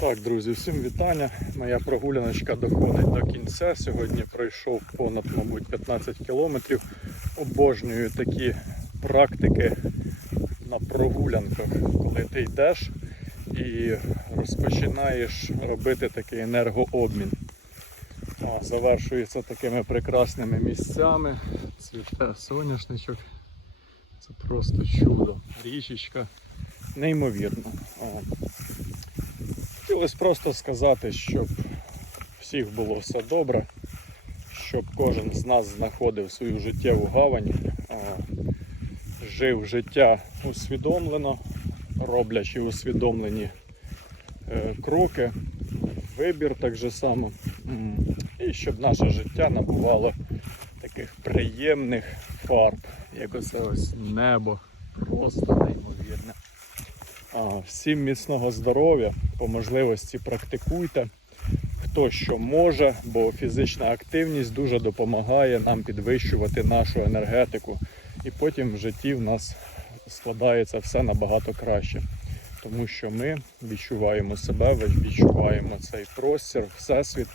Так, друзі, всім вітання. Моя прогуляночка доходить до кінця. Сьогодні пройшов понад, мабуть, 15 кілометрів. Обожнюю такі практики на прогулянках, коли ти йдеш і розпочинаєш робити такий енергообмін. А, Завершується такими прекрасними місцями. Цвіте соняшничок. Це просто чудо. Річечка. Неймовірно. Хотілося просто сказати, щоб всіх було все добре, щоб кожен з нас знаходив свою життєву гавань, жив життя усвідомлено, роблячи усвідомлені е, кроки, вибір так же само, і щоб наше життя набувало таких приємних фарб, як оце ось небо, просто неймовірне. Всім міцного здоров'я, по можливості практикуйте. Хто що може, бо фізична активність дуже допомагає нам підвищувати нашу енергетику. І потім в житті в нас складається все набагато краще. Тому що ми відчуваємо себе, відчуваємо цей простір, всесвіт,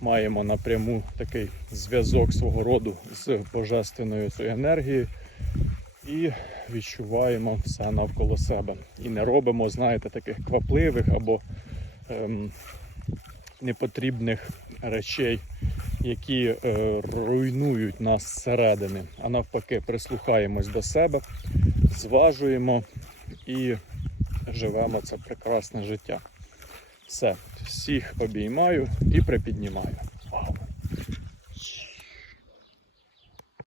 маємо напряму такий зв'язок свого роду з божественною енергією і відчуваємо все навколо себе. І не робимо, знаєте, таких квапливих або ем, непотрібних речей, які е, руйнують нас зсередини. А навпаки, прислухаємось до себе, зважуємо і живемо це прекрасне життя. Все, всіх обіймаю і припіднімаю.